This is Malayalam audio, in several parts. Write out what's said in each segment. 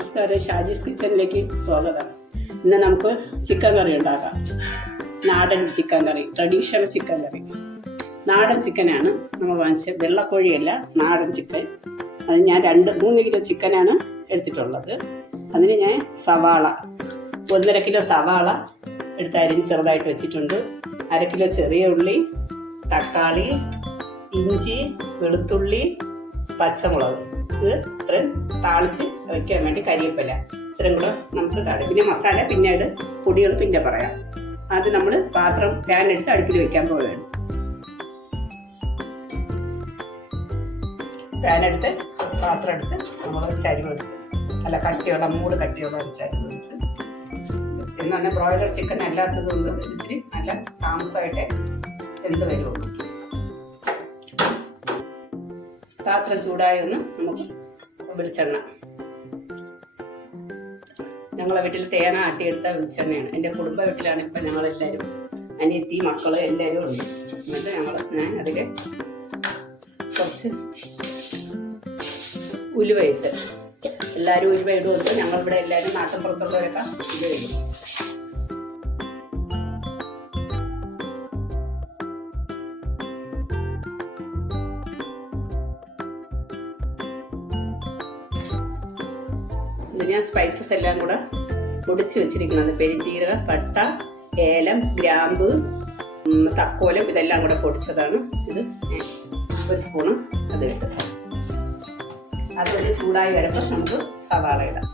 നമസ്കാരം, ഷാജീസ് കിച്ചണിലേക്ക് സ്വാഗതം. ഇന്ന് നമുക്ക് ചിക്കൻ കറി ഉണ്ടാക്കാം. നാടൻ ചിക്കൻ കറി, ട്രഡീഷണൽ ചിക്കൻ കറി. നാടൻ ചിക്കനാണ് നമ്മൾ വാങ്ങിച്ചത്, വെള്ളക്കോഴിയല്ല, നാടൻ ചിക്കൻ. അത് ഞാൻ 2-3 കിലോ ചിക്കനാണ് എടുത്തിട്ടുള്ളത്. അതിന് ഞാൻ സവാള 1.5 കിലോ സവാള എടുത്ത് അരിഞ്ഞ് ചെറുതായിട്ട് വെച്ചിട്ടുണ്ട്. 1/2 കിലോ ചെറിയ ഉള്ളി, തക്കാളി, ഇഞ്ചി, വെളുത്തുള്ളി, പച്ചമുളക്, ഇത് ഇത്രയും താളിച്ച് വയ്ക്കാൻ വേണ്ടി കരിവേപ്പില, ഇത്രയും കൂടെ നമുക്ക് താഴെ. പിന്നെ മസാല പിന്നീട്, പൊടികൾ പിന്നെ പറയാം. അത് നമ്മൾ പാൻ എടുത്ത് അടുപ്പിൽ വെക്കാൻ പോവുകയാണ്. പാൻ എടുത്ത് പാത്രം എടുത്ത് നമ്മൾ ചരിവെടുത്ത്, നല്ല കട്ടിയുള്ള 3 കട്ടിയുള്ള ഒരു ചരിവെടുത്ത് വെച്ചെന്ന് പറഞ്ഞാൽ ബ്രോയിലർ ചിക്കൻ അല്ലാത്തത് കൊണ്ട് ഇത്തിരി നല്ല താമസമായിട്ട് എന്ത് വരുള്ളൂ. പാത്രം ചൂടായൊന്ന് നമുക്ക് വെളിച്ചെണ്ണ, ഞങ്ങളെ വീട്ടിൽ തേങ്ങ ആട്ടിയെടുത്ത വെളിച്ചെണ്ണയാണ്. എൻ്റെ കുടുംബ വീട്ടിലാണ് ഇപ്പം ഞങ്ങളെല്ലാവരും, അനിയത്തി, മക്കൾ എല്ലാവരും ഉണ്ട്. എന്നിട്ട് ഞാൻ അതിൽ കുറച്ച് ഉലുവ ഇട്ട്, എല്ലാവരും ഉലുവ ഇടുമെന്ന്, ഞങ്ങളിവിടെ എല്ലാവരും നാട്ടിൻപുറത്തുള്ളവരൊക്കെ ഉലുവ ഇടും. ഞാൻ സ്പൈസസ് എല്ലാം കൂടെ പൊടിച്ച് വെച്ചിരിക്കുന്നത്, പെരിഞ്ചീരക, പട്ട, ഏലം, ഗ്രാമ്പ്, തക്കോലം, ഇതെല്ലാം കൂടെ പൊടിച്ചതാണ്. ഇത് 1 സ്പൂണ് അത് ഇട്ട് അതൊരു ചൂടായി വരുമ്പോൾ നമുക്ക് സവാള ഇടാം.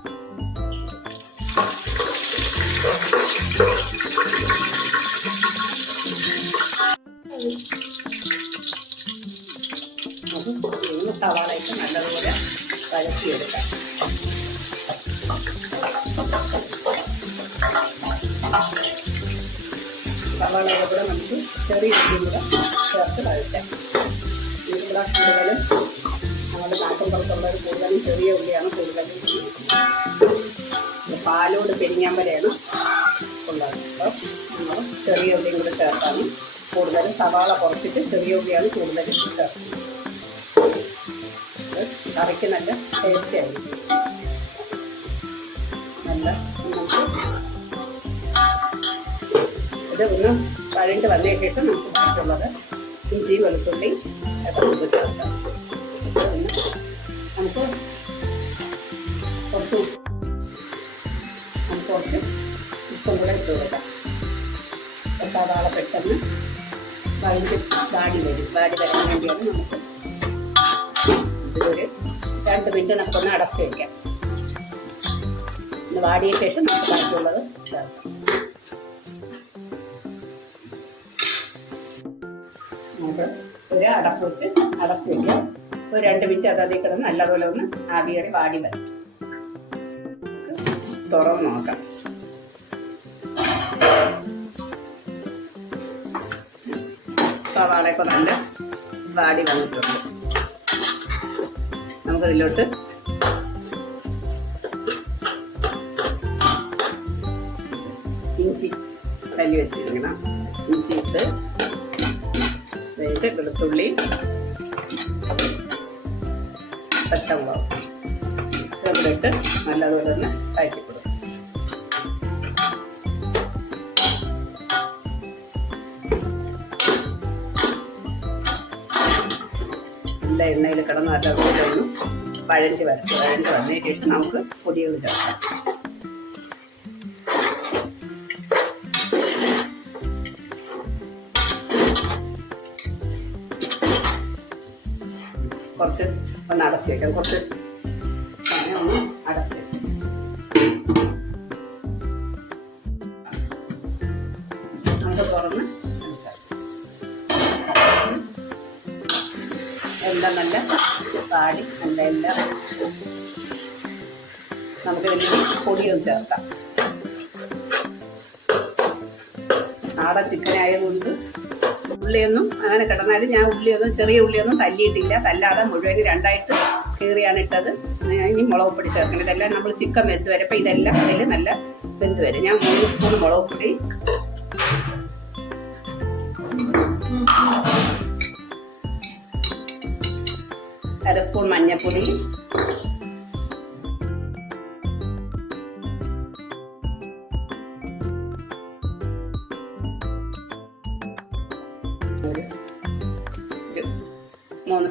സവാള ഇട്ട് നല്ലതുപോലെ വഴറ്റിയെടുക്കാം. സവാളയുടെ കൂടെ നമുക്ക് ചെറിയ ഉള്ളിയും കൂടെ ചേർത്ത് വഴറ്റാം. ഇവിടെ കൂടുതലും നമ്മുടെ നാട്ടിൻപുറത്തുള്ളവർ കൂടുതലും ചെറിയ ഉള്ളിയാണ് കൂടുതലും. പാലോട് പെരിഞ്ഞാമ്പലയാണ് ഉള്ളത്. അപ്പോൾ നമ്മൾ ചെറിയ ഉള്ളിയും കൂടെ ചേർത്താണ് കൂടുതലും. സവാള കുറച്ചിട്ട് ചെറിയ ഉള്ളിയാണ് കൂടുതലും ചേർക്കുന്നത്. കറിക്ക് നല്ല ടേസ്റ്റ് ആയിരിക്കും. നല്ല ഇത് ഒന്ന് വഴണ്ട് വന്നതിന് ശേഷം നമുക്ക് ബാക്കിയുള്ളത് ഇഞ്ചി, വെളുത്തുള്ളി ഒക്കെ നമുക്ക് ചേർക്കാം. നമുക്ക് കുറച്ച് ഉപ്പും കൂടെ ഇട്ട് കൊടുക്കാം. സവാള പെട്ടെന്ന് വാടി വരാൻ വേണ്ടിയാണ്. നമുക്ക് ഇതൊരു 2 മിനിറ്റ് നമുക്കൊന്ന് അടച്ചു വയ്ക്കാം. വാടിയ ശേഷം നമുക്ക് ബാക്കിയുള്ളത് ചേർക്കാം. നമുക്ക് ഒരു അടപ്പ് വെച്ച് അടച്ച് വയ്ക്കാം. ഒരു 2 മിനിറ്റ് അത് അതിൽ കിടന്ന് നല്ലപോലെ ഒന്ന് ആവിയേറി വാടി വരും. തുറന്ന് നോക്കാം. സവാളയൊക്കെ നല്ല വാടി വന്നിട്ടുണ്ട്. നമുക്കതിലോട്ട് ഇഞ്ചി തല്ലി വെച്ചിരിക്കണം. ഇഞ്ചി ഇട്ട് വെളുത്തുള്ളി, പച്ചമുളക് ഇതൊക്കെ ഇട്ട് നല്ലതുപോലെ തന്നെ വഴറ്റി കൊടുക്കും. നല്ല എണ്ണയിൽ കിടന്ന് നല്ലതുപോലെ ഒന്ന് വഴണ്ടി വന്നതിന് ശേഷം നമുക്ക് പൊടികൾ ചേർക്കാം. കുറച്ച് ഒന്ന് അടച്ചു വയ്ക്കാം. കുറച്ച് സമയം ഒന്ന് അടച്ചു വയ്ക്കാം. നമുക്ക് തുറന്ന് എല്ലാം നല്ല പാടി നല്ല എല്ലാം നമുക്ക് വലിയ പൊടിയൊന്നും ചേർക്കാം. നാടൻ ചിക്കൻ ആയതുകൊണ്ട് ഉള്ളിയൊന്നും അങ്ങനെ കിടന്നാലും ഞാൻ ചെറിയ ഉള്ളിയൊന്നും തല്ലിയിട്ടില്ല. തല്ലാതെ മുഴുവൻ 2ആയിട്ട് കീറിയാണ് ഇട്ടത്. ഇനി മുളക് പൊടി ചേർക്കണം. ഇതെല്ലാം നമ്മൾ ചിക്കൻ വെന്ത് വരും. അപ്പം ഇതെല്ലാം അതിൽ നല്ല വെന്ത് വരും. ഞാൻ 3 സ്പൂൺ മുളക് പൊടി, 1/2 സ്പൂൺ മഞ്ഞൾപ്പൊടി,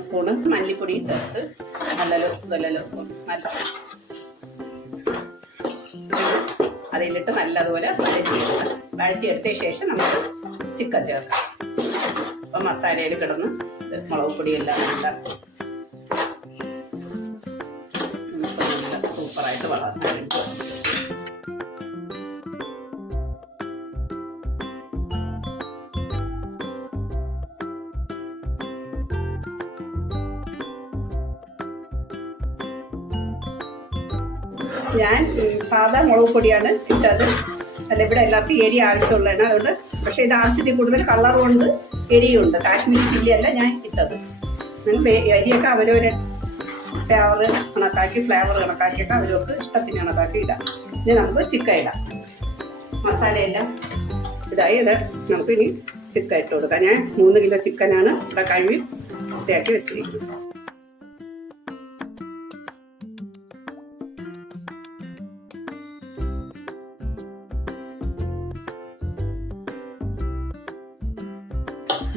സ്പൂണ് മല്ലിപ്പൊടി ചേർത്ത് നല്ല അതിലിട്ട് നല്ലതുപോലെ വഴറ്റിയെടുത്ത ശേഷം നമുക്ക് ചിക്കൻ ചേർക്കാം. അപ്പം മസാലയിൽ കിടന്ന് മുളക് പൊടിയെല്ലാം നല്ല സൂപ്പറായിട്ട് വളർന്നെടുക്കുക. ഞാൻ സാധാ മുളക് പൊടിയാണ് ഇട്ടത്. അല്ല, ഇവിടെ എല്ലാവർക്കും എരി ആവശ്യമുള്ളതാണ്, അതുകൊണ്ട്. പക്ഷേ ഇത് ആവശ്യത്തിൽ കൂടുതൽ കളർ കൊണ്ട് എരിയുണ്ട്. കാശ്മീരി ചില്ലി അല്ല ഞാൻ ഇട്ടത്. നിങ്ങൾ എരിയൊക്കെ അവരവരെ ഫ്ലേവർ കണക്കാക്കിയിട്ട് അവരവർക്ക് ഇഷ്ടത്തിന് കണക്കാക്കി ഇടാം. ഇനി നമുക്ക് ചിക്കൻ ഇടാം. മസാലയെല്ലാം ഇതായി. ഇത് നമുക്ക് ഇനി ചിക്കൻ ഇട്ട് കൊടുക്കാം. ഞാൻ 3 കിലോ ചിക്കനാണ് ഇവിടെ കഴുകി വൃത്തിയാക്കി വെച്ചിരിക്കുന്നത്.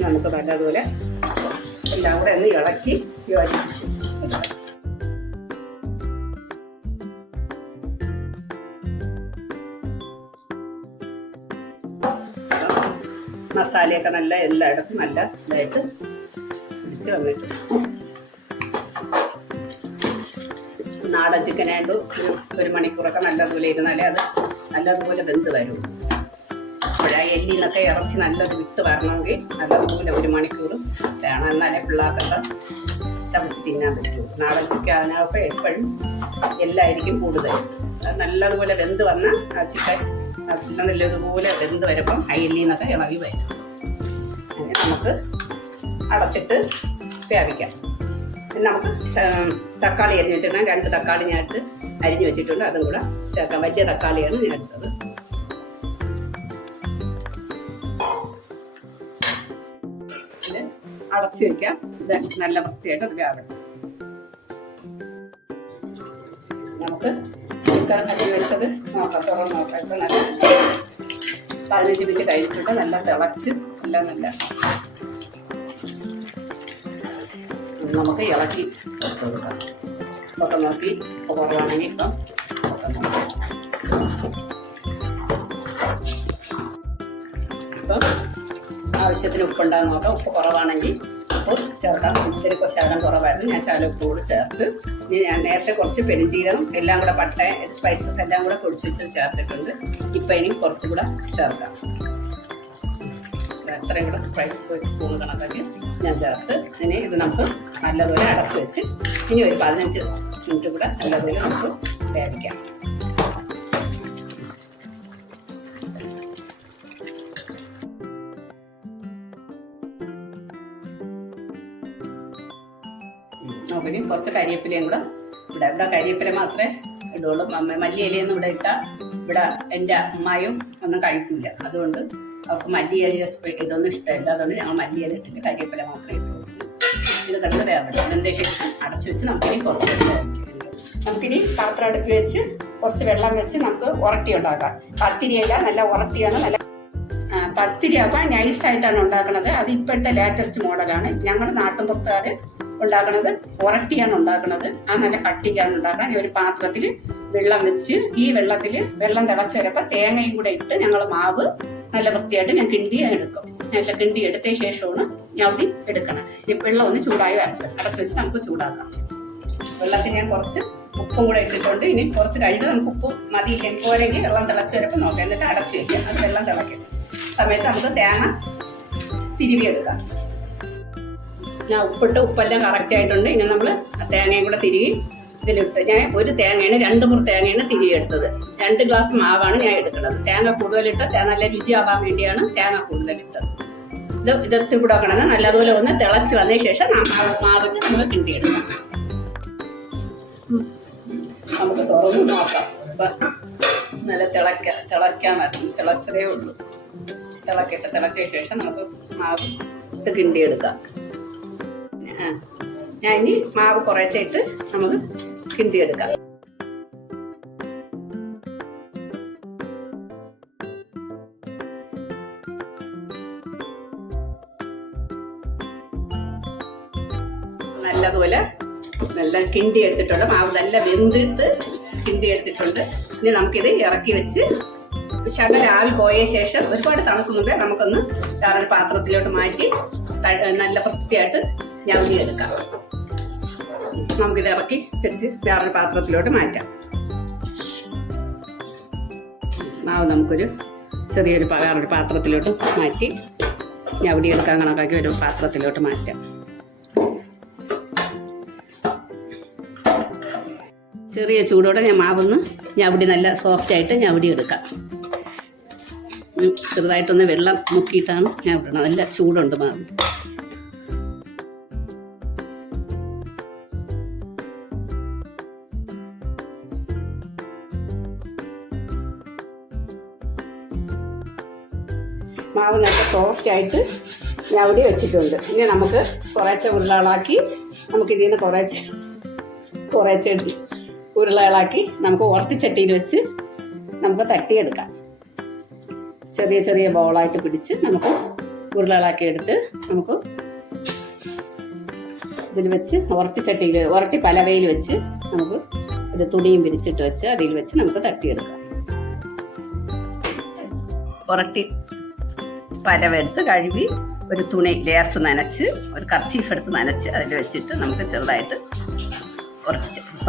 നമുക്ക് നല്ലതുപോലെ എല്ലാം കൂടെ ഒന്ന് ഇളക്കി യോജിപ്പിച്ച് മസാലയൊക്കെ നല്ല എല്ലായിടത്തും നല്ല ഇതായിട്ട് പിടിച്ച് വന്നിട്ട് നാടൻ ചിക്കനായിട്ട് 1 മണിക്കൂറൊക്കെ നല്ലതുപോലെ ഇരുന്നാലേ അത് നല്ലതുപോലെ വെന്ത് വരും. എല്ലിൽ നിന്നൊക്കെ ഇറച്ചി നല്ലത് വിട്ട് വരണമെങ്കിൽ നല്ലതുപോലെ 1 മണിക്കൂർ വേണം. എന്നാലേ പിള്ളേർക്കൊക്കെ ചമച്ച് തിന്നാൻ പറ്റുള്ളൂ. നാടൻ ചിക്കൻ അതിനകത്ത് എപ്പോഴും എല്ലായിരിക്കും കൂടുതൽ. നല്ലതുപോലെ വെന്ത് വന്നാൽ ആ ചിക്കൻ നല്ലതുപോലെ വെന്ത് വരുമ്പം എല്ലിൽ നിന്നൊക്കെ ഇളകി വരും. അങ്ങനെ നമുക്ക് അടച്ചിട്ട് വേവിക്കാം. പിന്നെ നമുക്ക് തക്കാളി അരിഞ്ഞ് വെച്ചിട്ടുണ്ടെങ്കിൽ 2 തക്കാളി ഞാൻ എടുത്ത് അരിഞ്ഞ് വെച്ചിട്ടുണ്ട്. അതും കൂടെ ചേർക്കാം. വലിയ തക്കാളിയാണ് ഞാൻ എടുത്തത്. അടച്ചു വെക്കാം. ഇത് നല്ല വൃത്തിയായിട്ട് അത് വേവണം. നമുക്ക് ചിക്കൻ അരിഞ്ഞ് വെച്ചത് നോക്കാം, തുറന്ന് നോക്കാം. ഇപ്പം നല്ല 15 മിനിറ്റ് കഴിഞ്ഞിട്ടുണ്ട്. നല്ല തിളച്ച് എല്ലാം നല്ല നമുക്ക് ഇളക്കി കൊടുക്കാം. ഒക്കെ നോക്കി കുറവാണെങ്കിൽ ഇപ്പം ഇപ്പം ആവശ്യത്തിന് ഉപ്പുണ്ടാകുന്ന നോക്കാം. ഉപ്പ് കുറവാണെങ്കിൽ ഉപ്പ് ചേർക്കാം. ഇതിൽ ശകലം കുറവായിരുന്നു, ഞാൻ ശകലം ഉപ്പ് കൂടി ചേർത്ത്. ഇനി ഞാൻ നേരത്തെ കുറച്ച് പെരുംജീരകം എല്ലാം കൂടെ പട്ട സ്പൈസസ് എല്ലാം കൂടെ പൊടിച്ച് വെച്ച് ചേർത്തിട്ടുണ്ട്. ഇപ്പം ഇനി കുറച്ചും കൂടെ ചേർക്കാം. അത്രയും കൂടെ സ്പൈസസ് 1 സ്പൂൺ കണക്കാക്കി ഞാൻ ചേർത്ത് ഇനി ഇത് നമുക്ക് നല്ലതുപോലെ അടച്ച് വെച്ച് ഇനി ഒരു 15 മിനിറ്റ് കൂടെ നല്ലതുപോലെ നമുക്ക് വേവിക്കാം. നോക്കി കുറച്ച് കരിവേപ്പിലയും കൂടെ ഇവിടെ കരിവേപ്പില മാത്രമേ ഇടുള്ളൂ. മല്ലിയിലയൊന്നും ഇവിടെ ഇട്ടാൽ ഇവിടെ എൻ്റെ അമ്മായും ഒന്നും കഴിക്കില്ല. അതുകൊണ്ട് അവർക്ക് മല്ലിയില ഇതൊന്നും ഇഷ്ടമില്ല. അതുകൊണ്ട് ഞങ്ങൾ മല്ലിയില ഇട്ടിട്ട് കരിവേപ്പില മാത്രമേ ഇട്ടുള്ളൂ. ഇത് കണ്ട് വേവട്ടെ. അതിൻ്റെ ശേഷം അടച്ചു വെച്ച് നമുക്കിനി കുറച്ച് നമുക്കിനി പാത്രം അടുപ്പി വെച്ച് കുറച്ച് വെള്ളം വെച്ച് നമുക്ക് ഉറട്ടി ഉണ്ടാക്കാം. പത്തിരിയല്ല, നല്ല ഉറട്ടിയാണ്. നല്ല പത്തിരിയാക്കാൻ നൈസായിട്ടാണ് ഉണ്ടാക്കുന്നത്. അത് ഇപ്പോഴത്തെ ലേറ്റസ്റ്റ് മോഡലാണ്. ഞങ്ങളുടെ നാട്ടിൻപുറത്തുകാർ ഉണ്ടാക്കുന്നത് ഉറട്ടിയാണ് ഉണ്ടാക്കുന്നത്. ആ നല്ല കട്ടിക്കാണ് ഉണ്ടാക്കുന്നത്. ഒരു പാത്രത്തിൽ വെള്ളം വെച്ച് ഈ വെള്ളം തിളച്ച് വരുമ്പോൾ തേങ്ങയും കൂടെ ഇട്ട് ഞങ്ങൾ മാവ് നല്ല വൃത്തിയായിട്ട് ഞാൻ കിണ്ടി എടുക്കും. നല്ല കിണ്ടി എടുത്ത ശേഷമാണ് ഞവടി എടുക്കണം. ഈ വെള്ളം ഒന്ന് ചൂടായി വരട്ടെ. അടച്ച് വെച്ച് നമുക്ക് ചൂടാക്കാം. വെള്ളത്തിൽ ഞാൻ കുറച്ച് ഉപ്പും കൂടെ ഇട്ടിട്ടുണ്ട്. ഇനി കുറച്ച് കഴിഞ്ഞിട്ട് നമുക്ക് ഉപ്പ് മതിയില്ലെങ്കിൽ പോരെങ്കിൽ വെള്ളം തിളച്ച് വരുമ്പോൾ നോക്കാം. എന്നിട്ട് അടച്ച് വയ്ക്കാം. അത് വെള്ളം തിളയ്ക്കും സമയത്ത് നമുക്ക് തേങ്ങ തിരുവിയെടുക്കാം. ഞാൻ ഉപ്പെല്ലാം കറക്റ്റ് ആയിട്ടുണ്ട്. ഇനി നമ്മൾ തേങ്ങയും കൂടെ തിരികെ ഇതിലിട്ട് ഞാൻ ഒരു തേങ്ങയാണ് 2 മുറി തേങ്ങയാണ് തിരികെ എടുത്തത്. 2 ഗ്ലാസ് മാവാണ് ഞാൻ എടുക്കുന്നത്. തേങ്ങ കൂടുതലിട്ട് നല്ല രുചിയാവാൻ വേണ്ടിയാണ് തേങ്ങ കൂടുതലിട്ടത്. ഇതെത്തി കൂടെ കിടന്ന് നല്ലതുപോലെ ഒന്ന് തിളച്ച് വന്നതിന് ശേഷം മാവിട്ട് നമ്മൾ കിണ്ടിയെടുക്കാം. നമുക്ക് തുറന്ന് നോക്കാം. ഇപ്പം നല്ല തിളയ്ക്കാൻ വരണം. തിളച്ചതേ ഉള്ളൂ. തിളക്കിയ ശേഷം നമുക്ക് മാവ് ഇട്ട് കിണ്ടിയെടുക്കാം. ഞാൻ ഇനി മാവ് കുറച്ചിട്ട് നമുക്ക് കിണ്ടിയെടുക്കാം. നല്ല കിണ്ടി എടുത്തിട്ടുണ്ട്. മാവ് നല്ല വെന്തിട്ട് കിണ്ടി എടുത്തിട്ടുണ്ട്. ഇനി നമുക്കിത് ഇറക്കി വെച്ച് ശകല ആവി പോയ ശേഷം ഒരുപാട് തണുക്കുന്നുണ്ട് നമുക്കൊന്ന് വേറൊരു പാത്രത്തിലോട്ട് മാറ്റി നല്ല വൃത്തിയായിട്ട് ഞവടിയെടുക്കാം. നമുക്കിത് ഇറക്കി വെച്ച് വേറൊരു പാത്രത്തിലോട്ട് മാറ്റാം. മാവ് നമുക്കൊരു ചെറിയൊരു വേറൊരു പാത്രത്തിലോട്ട് മാറ്റി ഞവടിയെടുക്കാൻ കണക്കാക്കി ഒരു പാത്രത്തിലോട്ട് മാറ്റാം. ചെറിയ ചൂടോടെ ഞാൻ മാവൊന്ന് ഞവടി നല്ല സോഫ്റ്റായിട്ട് ഞവടിയെടുക്കാം. ചെറുതായിട്ടൊന്ന് വെള്ളം മുക്കിയിട്ടാണ് ഞവടണം. നല്ല ചൂടുണ്ട് മാവ്. മാവ് നല്ല സോഫ്റ്റായിട്ട് ഞവടി വെച്ചിട്ടുണ്ട്. ഇനി നമുക്ക് കുറേശ്ശെ ഉരുളകളാക്കി നമുക്കിതിൽ നിന്ന് കുറേശ്ശെ ഉരുളകളാക്കി നമുക്ക് ഉറട്ടിച്ചട്ടിയിൽ വെച്ച് നമുക്ക് തട്ടിയെടുക്കാം. ചെറിയ ചെറിയ ബോളായിട്ട് പിടിച്ച് നമുക്ക് ഉരുളകളാക്കി എടുത്ത് നമുക്ക് ഇതിൽ വെച്ച് ഉരട്ടി പലവയിൽ വെച്ച് നമുക്ക് ഒരു തുണിയും വിരിച്ചിട്ട് വെച്ച് അതിൽ വെച്ച് നമുക്ക് തട്ടിയെടുക്കാം. ഉരട്ടി പലവെടുത്ത് കഴുകി ഒരു തുണി ലേസ് നനച്ച് ഒരു കർച്ചീഫ് എടുത്ത് നനച്ച് അതിൽ വെച്ചിട്ട് നമുക്ക് ചെറുതായിട്ട്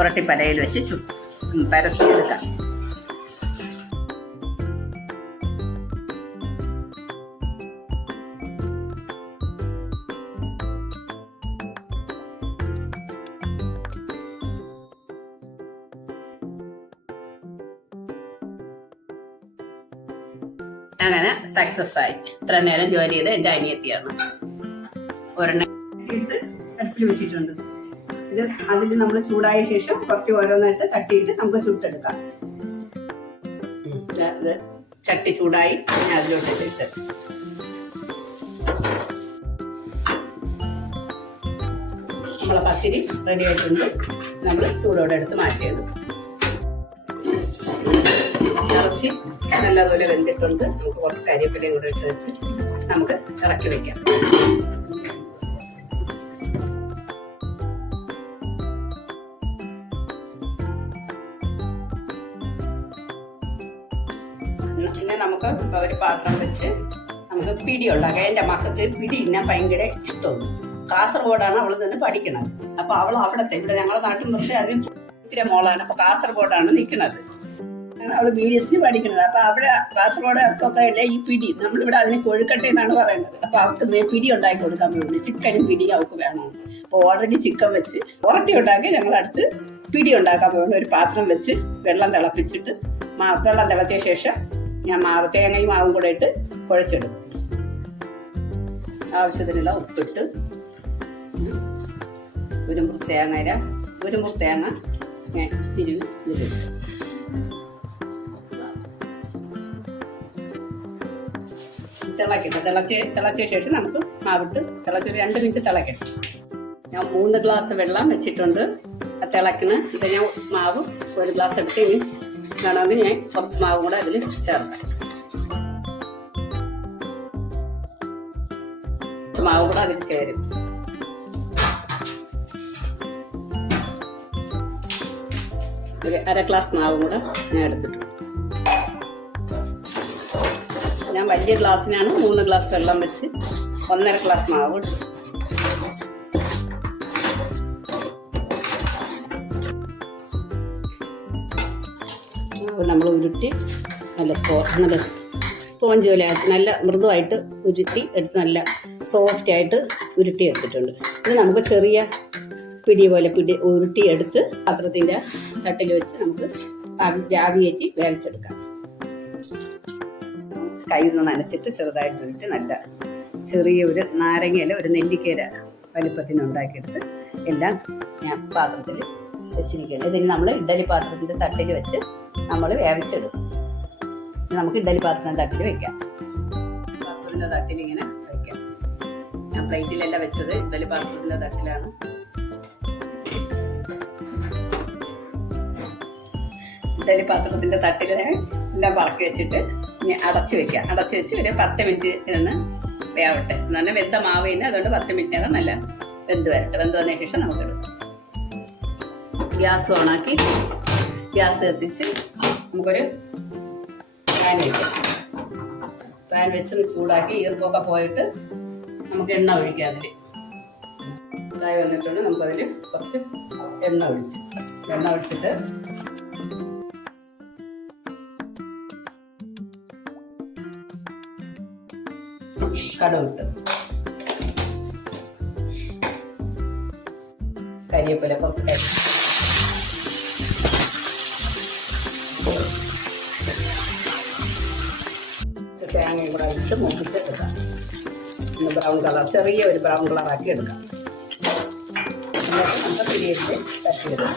ഉരട്ടി പലയിൽ വെച്ച് പരത്തിയെടുക്കാം. അങ്ങനെ സക്സസ് ആയി. ഇത്ര നേരം ജോലി ചെയ്ത് എൻ്റെ അനിയത്തിയാണ്. ഒരെണ്ണം എടുത്ത് അടുപ്പിൽ വെച്ചിട്ടുണ്ട്. ഇത് അതിൽ നമ്മൾ ചൂടായ ശേഷം കുറച്ച് ഓരോന്നായിട്ട് തട്ടിയിട്ട് നമുക്ക് ചുട്ടെടുക്കാം. ഇത് ചട്ടി ചൂടായി പിന്നെ അതിലോട്ട് ഇട്ട് നമ്മളെ പത്തിരി റെഡി ആയിട്ടുണ്ട്. നമ്മൾ ചൂടോടെ എടുത്ത് മാറ്റിയത്. ഇറച്ചി നല്ലതുപോലെ വെന്തിട്ടുണ്ട്. നമുക്ക് കുറച്ച് കരിവേപ്പിലയും കൂടെ ഇട്ട് വെച്ച് നമുക്ക് ഇറക്കി വെക്കാം. പിന്നെ നമുക്ക് ഒരു പാത്രം വെച്ച് നമുക്ക് പിടി ഉണ്ടാക്കാം. എൻ്റെ മക്കൾക്ക് പിടി തിന്നാൻ ഭയങ്കര ഇഷ്ടമാണ്. കാസർഗോഡാണ് അവൾ നിന്ന് പഠിക്കുന്നത്. അപ്പോൾ അവൾ അവിടത്തെ ഇവിടെ ഞങ്ങളുടെ നാട്ടിൽ നിർത്തി അതിന് ഇത്തിരി മോളാണ്. അപ്പോൾ കാസർഗോഡാണ് നിൽക്കുന്നത്. അവൾ BDS പഠിക്കുന്നത്. അപ്പോൾ അവിടെ കാസർഗോഡ് ഒക്കെ അല്ലേ ഈ പിടി, നമ്മളിവിടെ അതിന് കൊഴുക്കട്ടെ എന്നാണ് പറയുന്നത്. അപ്പോൾ അവർക്ക് പിടി ഉണ്ടാക്കി കൊടുക്കാൻ പോകുന്നു. ചിക്കനും പിടി അവൾക്ക് വേണം. അപ്പോൾ ഓൾറെഡി ചിക്കൻ വെച്ച് ഉരട്ടി ഉണ്ടാക്കി ഞങ്ങളടുത്ത് പിടി ഉണ്ടാക്കാൻ പോകുന്നു. ഒരു പാത്രം വെച്ച് വെള്ളം തിളപ്പിച്ചിട്ട് വെള്ളം തിളച്ച ശേഷം ഞാൻ തേങ്ങയും മാവും കൂടെ ഇട്ട് കുഴച്ചെടുക്കും. ആവശ്യത്തിനുള്ള ഉപ്പിട്ട് ഒരു മുറി തേങ്ങ ഞാൻ തിരുവി ഇതിലിട്ട് തിളച്ച ശേഷം നമുക്ക് മാവിട്ട് തിളച്ചൊരു 2 മിനിറ്റ് തിളക്കട്ടെ. ഞാൻ 3 ഗ്ലാസ് വെള്ളം വെച്ചിട്ടുണ്ട്. തിളക്കണ ഇത് ഞാൻ മാവ് 1 ഗ്ലാസ് എടുത്ത് ഇനി വേണമെങ്കിൽ ഞാൻ കുറച്ച് മാവും കൂടെ അതിൽ ചേർക്കാം. കുറച്ച് മാവ് കൂടെ അതിൽ ചേരും. ഒരു 1/2 ഗ്ലാസ് മാവും കൂടെ ഞാൻ എടുത്തിട്ടുണ്ട്. ഞാൻ വലിയ ഗ്ലാസ്സിനാണ് 3 ഗ്ലാസ് വെള്ളം വെച്ച് 1.5 ഗ്ലാസ് മാവ് ഇട്ടു. നമ്മൾ ഉരുട്ടി നല്ല സ്പോഞ്ച് പോലെ നല്ല മൃദുവായിട്ട് ഉരുട്ടി എടുത്ത് നല്ല സോഫ്റ്റായിട്ട് ഉരുട്ടി എടുത്തിട്ടുണ്ട്. ഇത് നമുക്ക് ചെറിയ പിടി പോലെ ഉരുട്ടി എടുത്ത് പാത്രത്തിൻ്റെ തട്ടിൽ വെച്ച് നമുക്ക് ആവിയേറ്റി വേവിച്ചെടുക്കാം. കയ്യിൽ നിന്ന് നനച്ചിട്ട് ചെറുതായിട്ട് ഉരുട്ടി നല്ല ചെറിയൊരു നാരങ്ങയില ഒരു നെല്ലിക്കയില വലിപ്പത്തിന് ഉണ്ടാക്കിയെടുത്ത് എല്ലാം ഞാൻ പാത്രത്തിൽ വെച്ചിരിക്കുകയാണ്. ഇതിന് നമ്മൾ ഇഡ്ഡലി പാത്രത്തിൻ്റെ തട്ടിൽ വെച്ച് നമ്മൾ വേവിച്ചെടുക്കും. നമുക്ക് ഇഡ്ഡലി പാത്രത്തിൻ്റെ തട്ടിൽ വെക്കാം. പാത്രത്തിൻ്റെ തട്ടിൽ ഇങ്ങനെ വയ്ക്കാം. ഞാൻ പ്ലേറ്റിലല്ല വെച്ചത്, ഇഡ്ഡലി പാത്രത്തിൻ്റെ തട്ടിലാണ്. ഇഡ്ഡലി പാത്രത്തിൻ്റെ തട്ടിൽ എല്ലാം പറക്കി വെച്ചിട്ട് ഇനി അടച്ചു വെക്കാം. അടച്ചു വെച്ച് ഒരു 10 മിനിറ്റ് നിന്ന് വേവട്ടെ. എന്ന് പറഞ്ഞാൽ വെന്ത മാവ് തന്നെ, അതുകൊണ്ട് 10 മിനിറ്റിനകം നല്ല വെന്ത് വരട്ടെ. വെന്ത് വന്നതിന് ശേഷം നമുക്ക് എടുക്കാം. ഗ്യാസ് ഓണാക്കി ഗ്യാസ് കത്തിച്ച് നമുക്കൊരു പാൻ വയ്ക്കാം. പാൻ വെച്ചൊന്ന് ചൂടാക്കി ഈർപ്പൊക്കെ പോയിട്ട് നമുക്ക് എണ്ണ ഒഴിക്കാം. അതിൽ ചൂടായി വന്നിട്ടുണ്ട്. നമുക്കതിൽ കുറച്ച് എണ്ണ ഒഴിച്ചിട്ട് കടുകിട്ട് കരിവേപ്പില കുറച്ച് തേങ്ങയും കൂടെ ഇട്ട് മൂപ്പിച്ചെടുക്കാം. ഒന്ന് ബ്രൗൺ കളർ, ചെറിയ ഒരു ബ്രൗൺ കളറാക്കി എടുക്കാം. എന്നിട്ട് നമുക്ക് പിരിയിട്ട് തട്ടിയിടാം.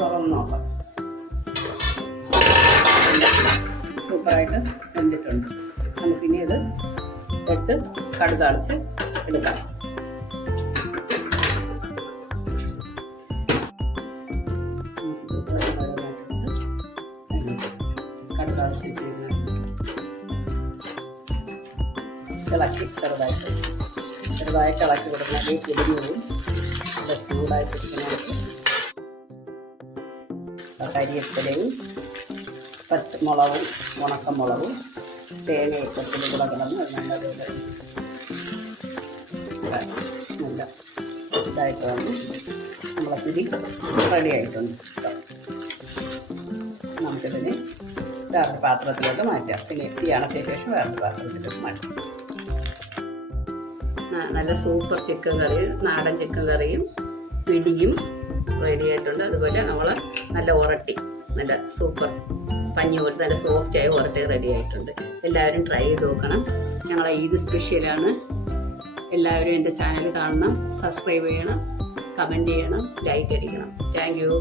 തുറന്ന് നോക്കാം. സൂപ്പറായിട്ട് വെന്തിട്ടുണ്ട്. നമുക്കിനി ഇത് എടുത്ത് കടുക് താളിച്ച് എടുക്കാം. കടുക് താളിച്ച് ഇളക്കി ചെറുതായിട്ട് ഇളക്കി കൊടുക്കണം. ഈ പൊടിഞ്ഞും ചൂടായിട്ടിരിക്കുന്നത് കരിവേപ്പിലയും പച്ചമുളകും ഉണക്കമുളകും തേങ്ങയൊക്കെ കൂടെ കിടന്ന് നല്ല ഇതായിട്ട് വന്ന് നമ്മളെ പിരി റെഡി ആയിട്ടുണ്ട്. നമുക്കിതിന് വേറെ പാത്രത്തിലോട്ട് മാറ്റാം. പിന്നെ തീ അണച്ചതിന് ശേഷം വേറെ പാത്രത്തിലോട്ട് മാറ്റാം. നല്ല സൂപ്പർ ചിക്കൻ കറി, നാടൻ ചിക്കൻ കറിയും പിടിയും റെഡി ആയിട്ടുണ്ട്. അതുപോലെ നമ്മൾ നല്ല ഉരട്ടി, നല്ല സൂപ്പർ പഞ്ഞി പോലെ നല്ല സോഫ്റ്റായ ഉരട്ടി റെഡി ആയിട്ടുണ്ട്. എല്ലാവരും ട്രൈ ചെയ്ത് നോക്കണം. ഞങ്ങളെ ഈദ് സ്പെഷ്യലാണ്. എല്ലാവരും എൻ്റെ ചാനൽ കാണണം, സബ്സ്ക്രൈബ് ചെയ്യണം, കമൻറ്റ് ചെയ്യണം, ലൈക്ക് അടിക്കണം. Thank you.